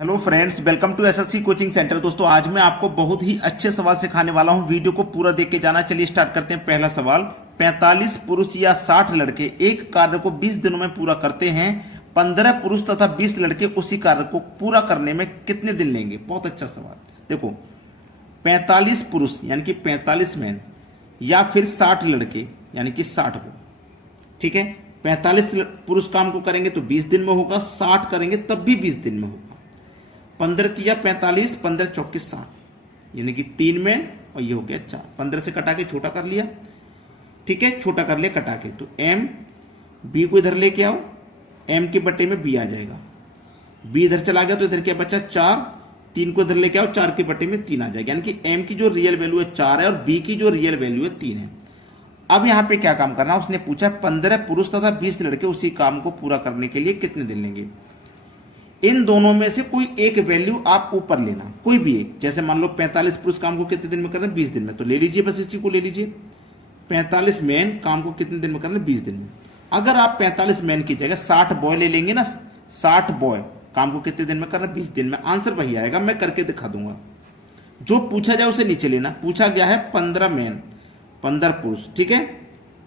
Hello friends, welcome to SSC coaching centre. दोस्तों, आज मैं आपको बहुत ही अच्छे सवाल सिखाने वाला हूं। वीडियो को पूरा देख के जाना। चलिए स्टार्ट करते हैं। पहला सवाल, 45 पुरुष या 60 लड़के एक कार्य को 20 दिनों में पूरा करते हैं। 15 पुरुष तथा 20 लड़के उसी कार्य को पूरा करने में कितने दिन लेंगे? बहुत अच्छा सवाल। देखो, 45 पुरुष यानी कि 45 मैन या फिर 60 लड़के यानी कि 60 को, ठीक है। 45 पुरुष काम को करेंगे तो 20 दिन में होगा, 60 करेंगे तब भी 20 दिन में होगा। 15 तिया 45, 15 चौके 60 यानी कि 3 में, और ये हो गया 4। 15 से कटा के छोटा कर लिया, ठीक है, छोटा कर लिया कटा के। तो एम बी को इधर लेके आओ, एम के बटे में बी आ जाएगा। बी इधर चला गया तो इधर क्या बचा? 4। 3 को इधर लेके आओ, 4 के बटे में 3 आ जाएगा। यानी कि एम की जो रियल वैल्यू है 4 है और बी की जो रियल वैल्यू है 3 है। अब यहां पे क्या काम करना, उसने पूछा 15 पुरुष तथा 20 लड़के उसी काम को पूरा करने के लिए कितने दिन लेंगे। इन दोनों में से कोई एक वैल्यू आप ऊपर लेना, कोई भी एक। जैसे मान लो 45 पुरुष काम को कितने दिन में करना है? 20 दिन में। तो ले लीजिए, बस इसी को ले लीजिए। 45 मैन काम को कितने दिन में करना है? 20 दिन में। अगर आप 45 मैन की जगह 60 बॉय ले लेंगे ना, 60 बॉय काम को कितने दिन में करना है? 20 दिन में। आंसर वही आएगा, मैं करके दिखा दूंगा। जो पूछा जाए उसे नीचे लेना। पूछा गया है 15 मैन 15 पुरुष, ठीक है,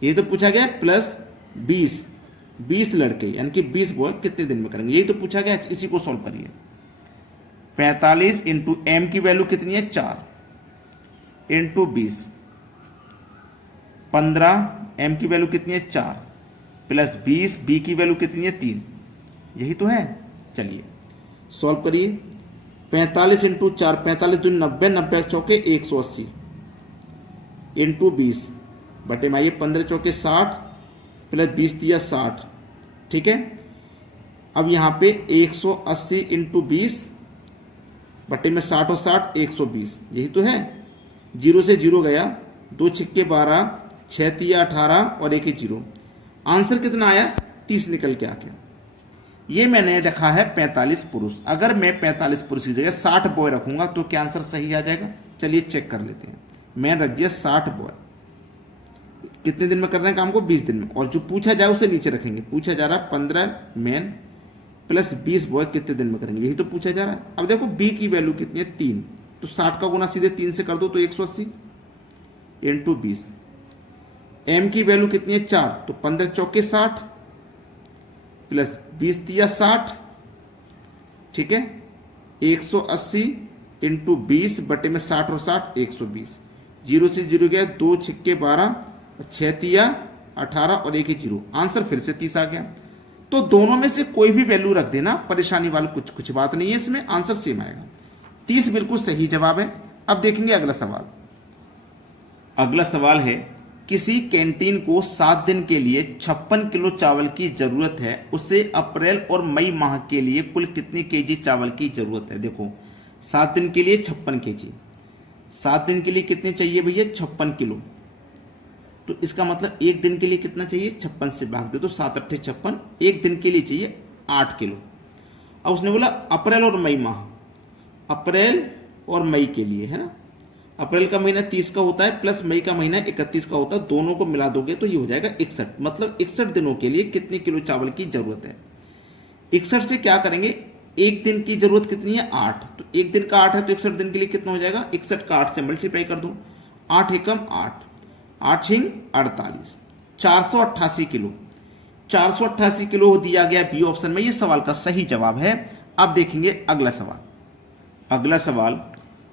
ये तो पूछा गया है, प्लस 20 लड़के यानी कि 20 बॉय कितने दिन में करेंगे, यही तो पूछा गया है। इसी को सॉल्व करिए। 45 इंटू एम की वैल्यू कितनी है? 4 इंटू 20, 15 एम की वैल्यू कितनी है? 4 प्लस 20 बी की वैल्यू कितनी है? 3। यही तो है। चलिए सॉल्व करिए। 45 इंटू 4, 45 दूनी 90, 90 चौके 180 इंटू 20 बटे में आइए 15 चौके 60 प्लस 20 दिया 60, ठीक है। अब यहां पे 180 इंटू 20 बटे में 60 और 60 120, यही तो है। 0 से 0 गया, 2 छिक्के 12, 6 तिया 18 और 1 0। आंसर कितना आया? 30 निकल के आ गया। ये मैंने रखा है 45 पुरुष। अगर मैं 45 पुरुष की जगह 60 बॉय रखूंगा तो क्या आंसर सही आ जाएगा? चलिए चेक कर लेते हैं। मैं रख दिया 60 बॉय, कितने दिन में कर रहे हैं काम को? 20 दिन में। और जो पूछा जाए उसे नीचे रखेंगे। पूछा जा रहा है 15 मैन प्लस 20 बॉय कितने दिन में करेंगे, यही तो पूछा जा रहा है। अब देखो बी की वैल्यू कितनी है? 3। तो 60 का गुना सीधे 3 से कर दो तो 180 इंटू 20। एम की वैल्यू कितनी है? 4। तो 15 चौके 60 प्लस 20 दिया 60, ठीक है। 180 इंटू 20 बटे में 60 और 60 120। 0 से 0 गया, 2 छिक्के 12, 6 तिया 18 और 1 0। आंसर फिर से 30 आ गया। तो दोनों में से कोई भी वैल्यू रख देना, परेशानी वाली कुछ बात नहीं है इसमें, आंसर सेम आएगा। 30 बिल्कुल सही जवाब है। अब देखेंगे अगला सवाल। अगला सवाल है, किसी कैंटीन को 7 दिन के लिए 56 किलो चावल की जरूरत है, उसे अप्रैल और मई माह के लिए कुल कितने केजी चावल की जरूरत है? देखो, 7 दिन के लिए 56 केजी, 7 दिन के लिए कितने चाहिए भैया? 56 किलो। तो इसका मतलब एक दिन के लिए कितना चाहिए? 56 से भाग दे तो 7 अट्ठे 56, एक दिन के लिए चाहिए 8 किलो। अब उसने बोला अप्रैल और मई माह, अप्रैल और मई के लिए, है ना। अप्रैल का महीना 30 का होता है प्लस मई का महीना 31 का होता है, दोनों को मिला दोगे तो ये हो जाएगा 61। मतलब 61 दिनों के लिए कितने किलो चावल की जरूरत है? 61 से क्या करेंगे? एक दिन की जरूरत कितनी है? 8। तो एक दिन का 8 है तो 61 दिन के लिए कितना हो जाएगा? 61 का 8 से मल्टीप्लाई कर दो। 8 एकम 8, 8 छिंग 48, 488 किलो। 488 किलो दिया गया बी ऑप्शन में। ये सवाल का सही जवाब है। अब देखेंगे अगला सवाल। अगला सवाल,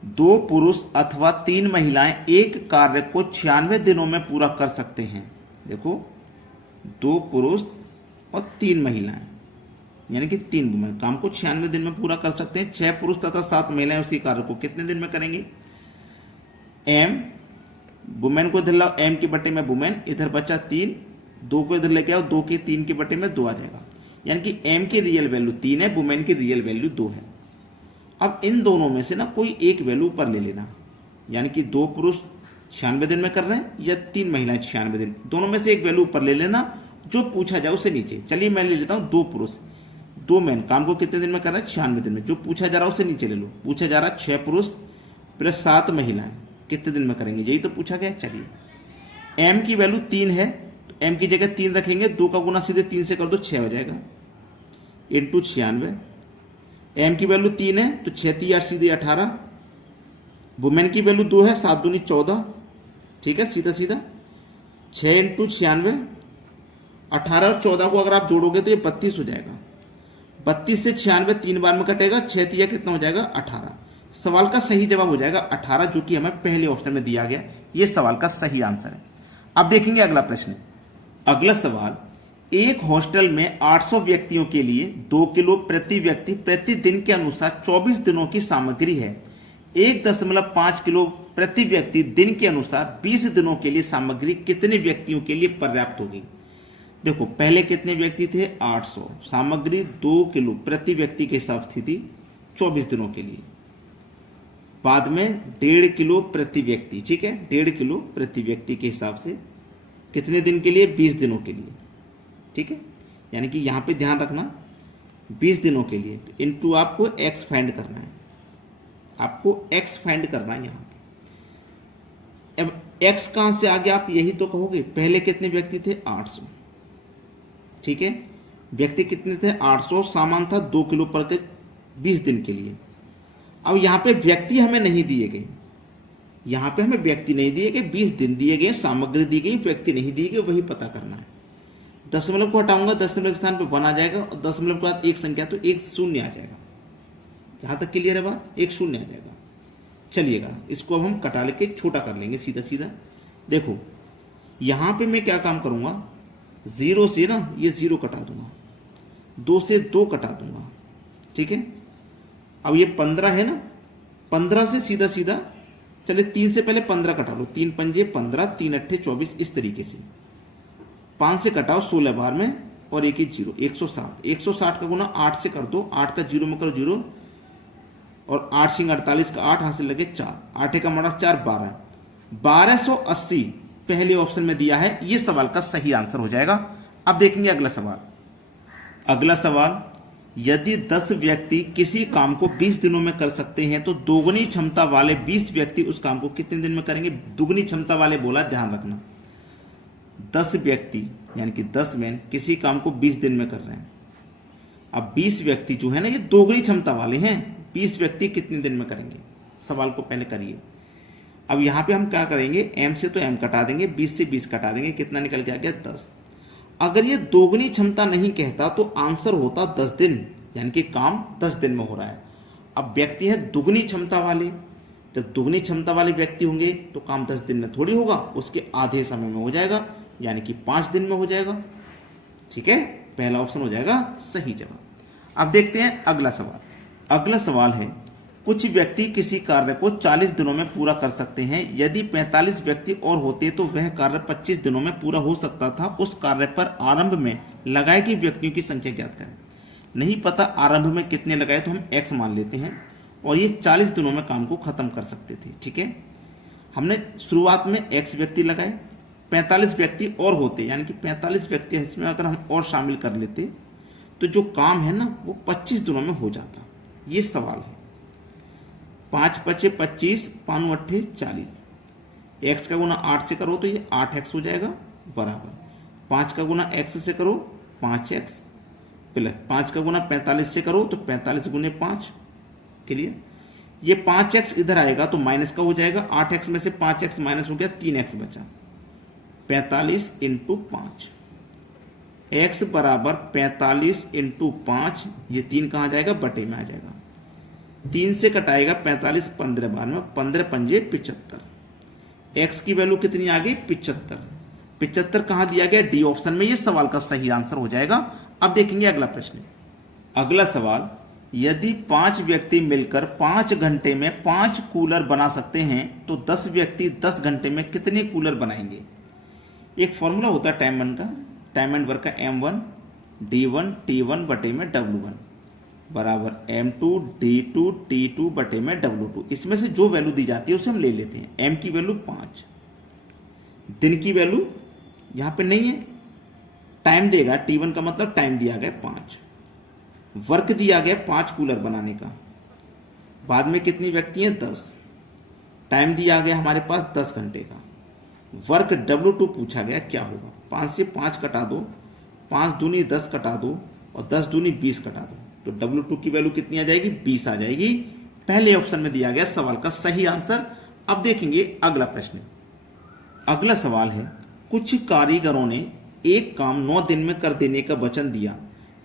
2 पुरुष अथवा 3 महिलाएं एक कार्य को 96 दिनों में पूरा कर सकते हैं। देखो, 2 पुरुष और 3 महिलाएं यानी कि 3 वुमेन काम को 96 दिन में पूरा कर सकते हैं। 6 पुरुष तथा 7 महिलाएं उसी कार्य को कितने दिन में करेंगे? एम वुमेन को इधर लाओ, एम के बटे में वुमेन, इधर बचा 3, 2 को इधर लेके आओ, 2 के 3 के बटे में 2 आ जाएगा। यानी कि एम की रियल वैल्यू 3 है, वुमेन की रियल वैल्यू 2 है। अब इन दोनों में से ना कोई एक वैल्यू ऊपर ले लेना, यानी कि 2 पुरुष 96 दिन में कर रहे हैं या 3 महिलाएं 96 दिन, दोनों में से एक वैल्यू ऊपर ले लेना, जो पूछा जाए उसे नीचे। चलिए मैं ले लेता हूं 2 पुरुष 2 मैन काम को कितने दिन में कर रहे हैं? 96 दिन में। जो पूछा जा रहा है उसे नीचे ले लो। पूछा जा रहा है 6 पुरुष प्लस 7 महिलाएं कितने दिन में करेंगे, यही तो पूछा गया। चलिए एम की वैल्यू 3 है तो एम की जगह 3 रखेंगे, 2 का गुना सीधे 3 से कर दो 6 हो जाएगा, इंटू 96 एम की वैल्यू 3 है तो 6 3 8 सीधे 18, वुमेन की वैल्यू 2 है 7 दूनी 14, ठीक है सीधा सीधा 6 इंटू 96, 18 और 14 को अगर आप जोड़ोगे तो ये 32 हो जाएगा। 32 से 96 3 बार में कटेगा, 6 तिया कितना हो जाएगा 18। सवाल का सही जवाब हो जाएगा 18, जो कि हमें पहले ऑप्शन में दिया गया। ये सवाल का सही आंसर है। अब देखेंगे अगला प्रश्न। अगला सवाल, एक हॉस्टल में 800 व्यक्तियों के लिए 2 किलो प्रति व्यक्ति प्रतिदिन के अनुसार 24 दिनों की सामग्री है। 1.5 किलो प्रति व्यक्ति दिन के अनुसार 20 दिनों के लिए सामग्री कितने व्यक्तियों के लिए पर्याप्त होगी? देखो पहले कितने व्यक्ति थे 800, सामग्री 2 किलो प्रति व्यक्ति के हिसाब से थी 24 दिनों के लिए। बाद में 1.5 किलो प्रति व्यक्ति, ठीक है 1.5 किलो प्रति व्यक्ति के हिसाब से कितने दिन के लिए? 20 दिनों के लिए, ठीक है। यानी कि यहां पे ध्यान रखना 20 दिनों के लिए, तो इनटू आपको एक्स फाइंड करना है, आपको एक्स फाइंड करना है यहां पे। अब एक्स कहां से आ गया आप यही तो कहोगे। पहले कितने व्यक्ति थे 800, ठीक है, व्यक्ति कितने थे 800, सामान था 2 किलो पर 20 दिन के लिए। अब यहां पे व्यक्ति हमें नहीं दिए गए, यहां पे हमें व्यक्ति नहीं दिए गए, 20 दिन दिए गए, सामग्री दी गई, व्यक्ति नहीं दिए गए, वही पता करना है। दशमलव को हटाऊंगा, दशमलव के स्थान पे 1 आ जाएगा और दशमलव के बाद एक संख्या तो एक शून्य आ जाएगा। यहां तक क्लियर है बात, एक शून्य आ जाएगा। चलिएगा इसको अब हम कटा लेके छोटा कर लेंगे सीधा सीधा। देखो यहां पे मैं क्या काम करूंगा, 0 से ना ये 0 कटा दूंगा, 2 से 2 कटा दूंगा, ठीक है। अब ये 15 है ना, 15 से सीधा सीधा चले 3 से पहले 15 कटा लो, 3 पंजे 15, 3 अट्ठे 24, इस तरीके से 5 से कटाओ 16 बार में और एक ही 0, 160। 160 का गुना 8 से कर दो, 8 का 0 में करो 0 और 8 सिंह 48 का 8 हाथ से लगे 4, 8 का मड़ा 4 12, 1280 पहले ऑप्शन में दिया है। यह सवाल का सही आंसर हो जाएगा। अब देखेंगे अगला सवाल। अगला सवाल, यदि 10 व्यक्ति किसी काम को 20 दिनों में कर सकते हैं तो दोगुनी क्षमता वाले 20 व्यक्ति उस काम को कितने दिन में करेंगे? दुगनी क्षमता वाले बोला, ध्यान रखना। 10 व्यक्ति यानी कि 10 मैन किसी काम को 20 दिन में कर रहे हैं। अब 20 व्यक्ति जो है ना ये दोगुनी क्षमता वाले हैं, 20 व्यक्ति कितने दिन में करेंगे? सवाल को पहले करिए। अब यहां पे हम क्या करेंगे, m से तो m कटा देंगे, 20 से 20 कटा देंगे, कितना निकल के आ गया 10। अगर ये दोगुनी क्षमता नहीं कहता तो आंसर होता 10 दिन, यानी कि काम 10 दिन में हो रहा है। अब व्यक्ति है दुगनी क्षमता वाले, जब दुगनी क्षमता वाले व्यक्ति होंगे तो काम 10 दिन में थोड़ी होगा, उसके आधे समय में हो जाएगा, यानी कि 5 दिन में हो जाएगा, ठीक है। पहला ऑप्शन हो जाएगा सही जवाब। अब देखते हैं अगला सवाल। अगला सवाल है, कुछ व्यक्ति किसी कार्य को 40 दिनों में पूरा कर सकते हैं। यदि 45 व्यक्ति और होते तो वह कार्य 25 दिनों में पूरा हो सकता था। उस कार्य पर आरंभ में लगाए गए व्यक्तियों की संख्या ज्ञात करें। नहीं पता आरंभ में कितने लगाए तो हम x मान लेते हैं और ये 40 दिनों में काम को खत्म कर सकते थे, ठीक है। हमने शुरुआत में x व्यक्ति लगाए, 45 व्यक्ति और होते यानी कि 45 व्यक्ति इसमें अगर हम और शामिल कर लेते तो जो काम है ना वो 25 दिनों में हो जाता। ये सवाल है। 5 पचे 25, 5 अट्ठे 40, x का गुना 8 से करो तो ये 8x हो जाएगा, बराबर 5 का गुना x से करो 5x, प्लस 5 का गुना 45 से करो तो 45 गुने 5 के लिए ये 5x इधर आएगा तो माइनस का हो जाएगा। 8x में से 5x माइनस हो गया, 3x बचा। 45 इंटू 5, x बराबर 45 इंटू 5, ये 3 कहाँ जाएगा, बटे में आ जाएगा। 3 से कटाएगा 45 15 बार में, 15 पंजे 75। x की वैल्यू कितनी आ गई 75। 75 कहां दिया गया, डी ऑप्शन में। ये सवाल का सही आंसर हो जाएगा। अब देखेंगे अगला प्रश्न। अगला सवाल, यदि 5 व्यक्ति मिलकर 5 घंटे में 5 कूलर बना सकते हैं तो 10 व्यक्ति 10 घंटे में कितने कूलर बनाएंगे? एक फॉर्मूला होता है टाइम एंड वर्क का, m1 d1 t1 बटे में w1 बराबर m2 d2 t2 बटे में w2। इसमें से जो वैल्यू दी जाती है उसे हम ले लेते हैं। m की वैल्यू 5, दिन की वैल्यू यहां पे नहीं है, टाइम देगा, t1 का मतलब टाइम दिया गया 5, वर्क दिया गया 5 कूलर बनाने का, बाद में कितनी व्यक्ति हैं 10, टाइम दिया गया हमारे पास 10 घंटे का, वर्क w2 पूछा गया क्या होगा। 5 से 5 कटा दो, 5 दूनी 10 कटा दो और 10 दूनी 20 कटा दो, तो W2 की वैल्यू कितनी आ जाएगी, 20 आ जाएगी। पहले ऑप्शन में दिया गया सवाल का सही आंसर। अब देखेंगे अगला प्रश्न। अगला सवाल है, कुछ कारीगरों ने एक काम 9 दिन में कर देने का वचन दिया,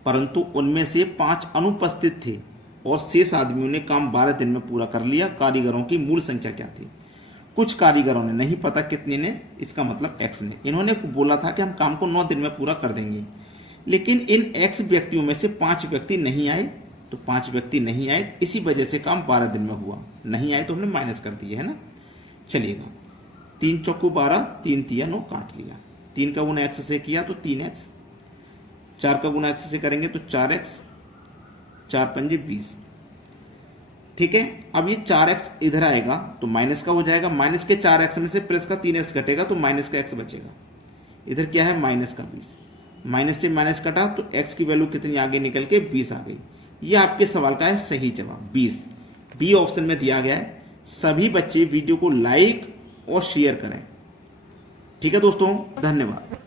परंतु उनमें से 5 अनुपस्थित थे और शेष आदमियों ने काम 12 दिन में पूरा कर लिया। कारीगरों की मूल संख्या क्या थी? कुछ कारीगरों ने, नहीं पता कितने ने, इसका मतलब x ने, इन्होंने बोला था कि हम काम को 9 दिन में पूरा कर देंगे, लेकिन इन x व्यक्तियों में से 5 व्यक्ति नहीं आए, तो 5 व्यक्ति नहीं आए, इसी वजह से काम 12 दिन में हुआ। नहीं आए तो हमने माइनस कर दिए, है ना। चलिएगा, 3 चौको 12, 3 तिया 9, काट लिया। 3 का गुना x से किया तो 3x, 4 का गुना x से करेंगे तो 4x, 4 पंजे 20। ठीक है, अब ये 4x इधर आएगा तो माइनस का हो जाएगा, माइनस के 4x में से प्लस का 3x घटेगा तो माइनस का x बचेगा। इधर क्या है, माइनस का 20, माइनस से माइनस कटा तो x की वैल्यू कितनी आगे निकल के 20 आ गई। ये आपके सवाल का है सही जवाब 20, बी ऑप्शन में दिया गया है। सभी बच्चे वीडियो को लाइक और शेयर करें। ठीक है दोस्तों, धन्यवाद।